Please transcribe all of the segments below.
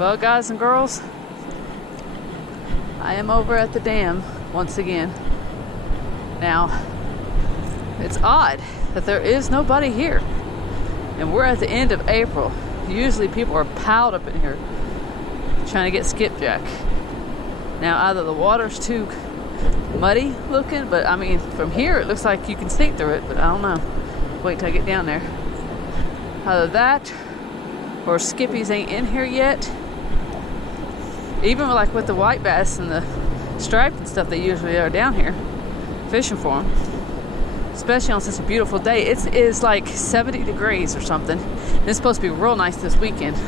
Well, guys and girls, I am over at the dam once again. Now, it's odd that there is nobody here. And we're at the end of April. Usually people are piled up in here trying to get skipjack. Now, either the water's too muddy looking, but I mean, from here it looks like you can sneak through it, but I don't know. Wait till I get down there. Either that, or skippies ain't in here yet. Even like with the white bass and the striped and stuff, they usually are down here fishing for them. Especially on such a beautiful day. It is like 70 degrees or something. And it's supposed to be real nice this weekend.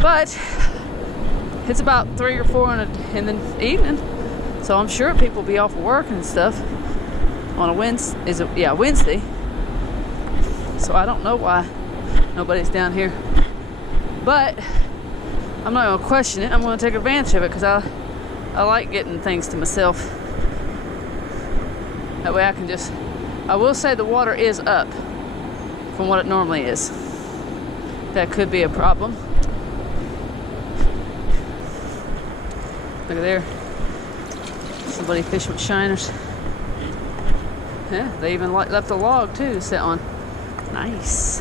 But it's about 3 or 4 in the evening. So I'm sure people will be off work and stuff on a Wednesday. Wednesday. So I don't know why nobody's down here. But I'm not gonna question it. I'm gonna take advantage of it because I like getting things to myself. That way I will say the water is up from what it normally is. That could be a problem. Look at there. Somebody fishing with shiners. Yeah, they even left a log too to sit on. Nice.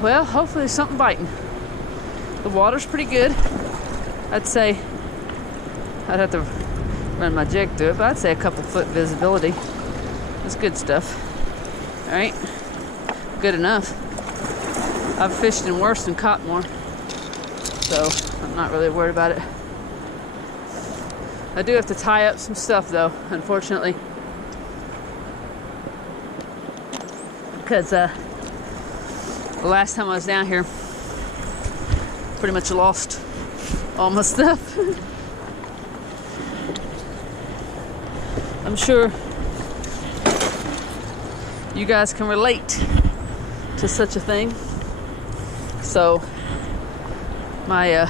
Well, hopefully there's something biting. The water's pretty good. I'd say I'd have to run my jig through it, but I'd say a couple foot visibility. That's good stuff. All right, good enough. I've fished in worse and caught more, so I'm not really worried about it. I do have to tie up some stuff though, unfortunately, because the last time I was down here, pretty much lost all my stuff. I'm sure you guys can relate to such a thing. So my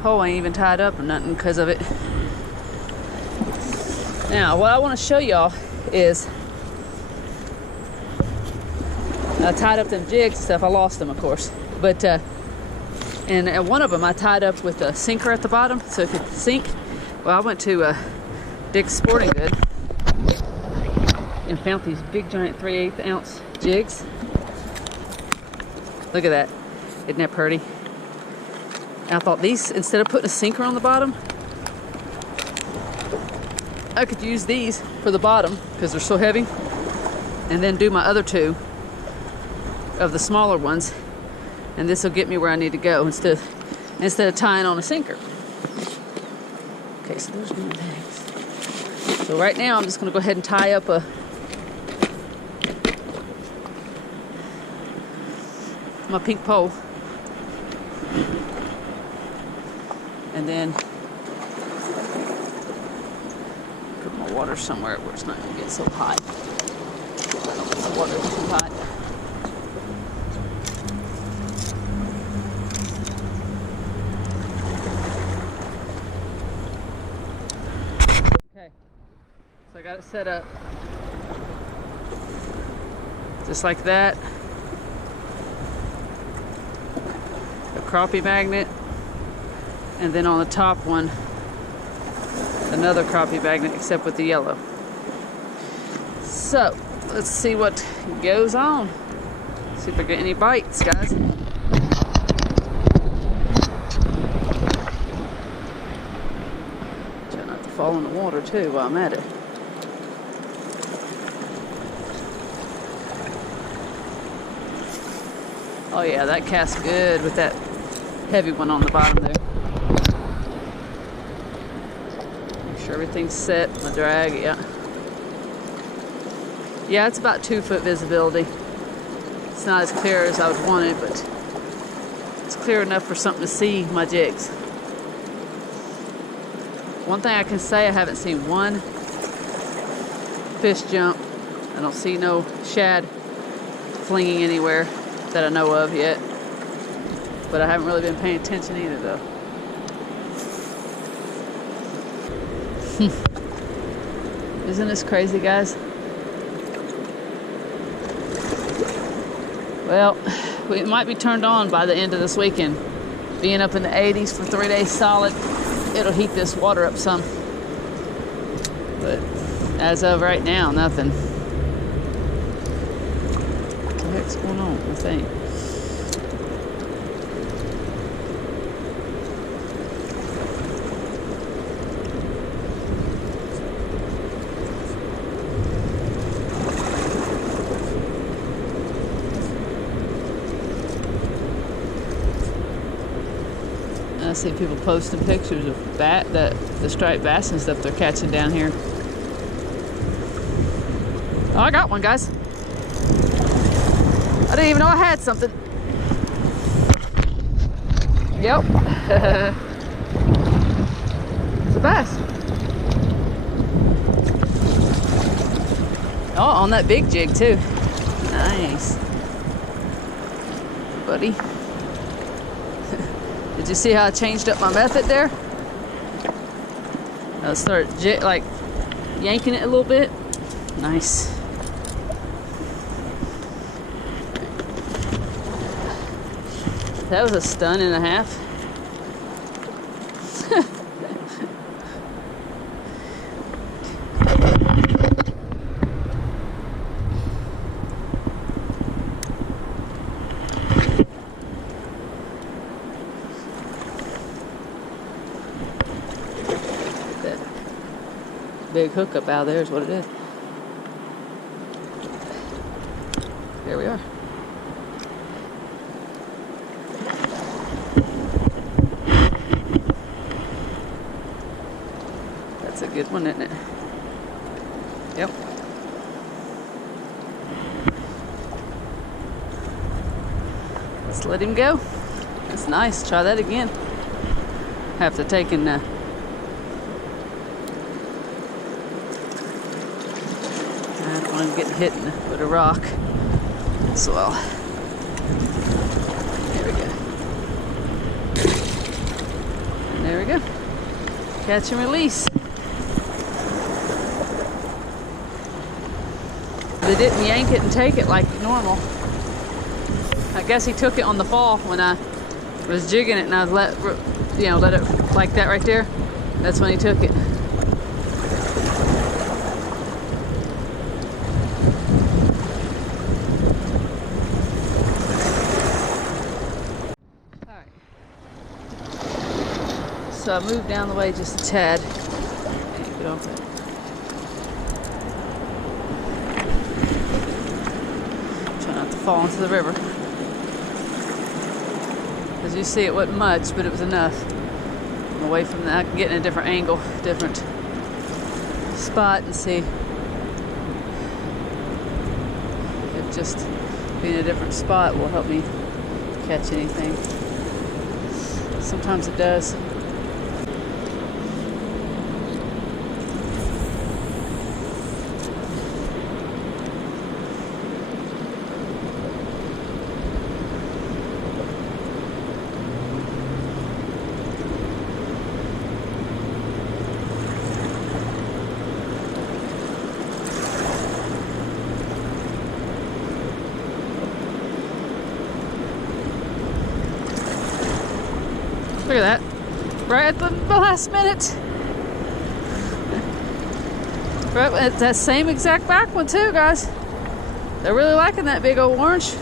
pole ain't even tied up or nothing because of it. Now, what I want to show y'all is I tied up them jigs and stuff. I lost them, of course, but and one of them I tied up with a sinker at the bottom so it could sink. Well, I went to Dick's Sporting Good and found these big giant 3/8 ounce jigs. Look at that. Isn't that pretty? And I thought these, instead of putting a sinker on the bottom, I could use these for the bottom because they're so heavy, and then do my other two of the smaller ones, and this will get me where I need to go instead of tying on a sinker. Okay, so there's one thing. So right now I'm just going to go ahead and tie up my pink pole, and then put my water somewhere where it's not going to get so hot. I don't want the water to be too hot. Okay, so I got it set up just like that. A crappie magnet, and then on the top one another crappie magnet, except with the yellow. So let's see what goes on. See if I get any bites, guys. Try not to fall in the water too while I'm at it. Oh yeah, that casts good with that heavy one on the bottom there. Make sure everything's set. My drag, yeah. Yeah, it's about 2 foot visibility. It's not as clear as I would want it, but it's clear enough for something to see my jigs. One thing I can say, I haven't seen one fish jump. I don't see no shad flinging anywhere that I know of yet, but I haven't really been paying attention either though. Isn't this crazy, guys? Well, it might be turned on by the end of this weekend. Being up in the 80s for 3 days solid, it'll heat this water up some. But as of right now, nothing. What the heck's going on with the thing? I see people posting pictures of the striped bass and stuff they're catching down here. Oh, I got one, guys. I didn't even know I had something. Yep. It's a bass. Oh, on that big jig too. Nice. Buddy. Did you see how I changed up my method there? I'll start like yanking it a little bit. Nice. That was a stun and a half. Big hookup out there is what it is. Here we are. That's a good one, isn't it? Yep. Let's let him go. That's nice. Try that again. Have to take and I'm getting hit with a rock as well. There we go. And there we go. Catch and release. They didn't yank it and take it like normal. I guess he took it on the fall when I was jigging it and I let it like that right there. That's when he took it. So I moved down the way just a tad. Get off it. Try not to fall into the river. As you see, it wasn't much, but it was enough. I'm away from that. I can get in a different angle, different spot, and see if just being in a different spot will help me catch anything. Sometimes it does. Look at that. Right at the last minute. Right at that same exact back one too, guys. They're really liking that big old orange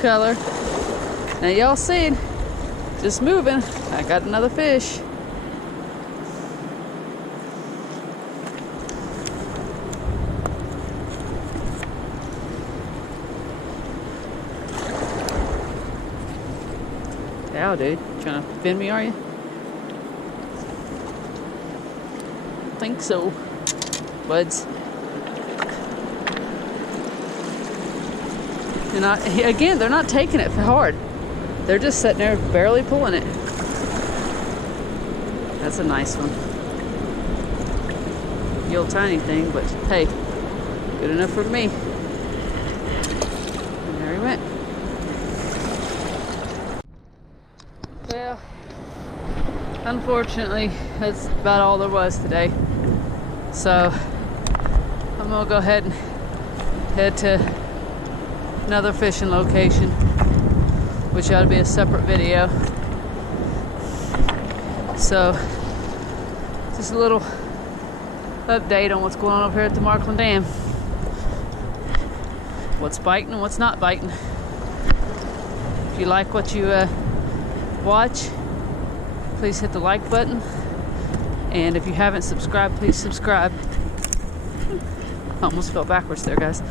color. Now y'all seen, just moving. I got another fish. Ow, dude. Trying to fin me, are you? I think so, buds. They're not taking it hard. They're just sitting there barely pulling it. That's a nice one. The old tiny thing, but hey, good enough for me. And there he went. Well, unfortunately, that's about all there was today. So I'm gonna go ahead and head to another fishing location. which ought to be a separate video. So, just a little update on what's going on over here at the Markland Dam. What's biting and what's not biting. If you like what you watch, please hit the like button. And if you haven't subscribed, please subscribe. Almost fell backwards there, guys.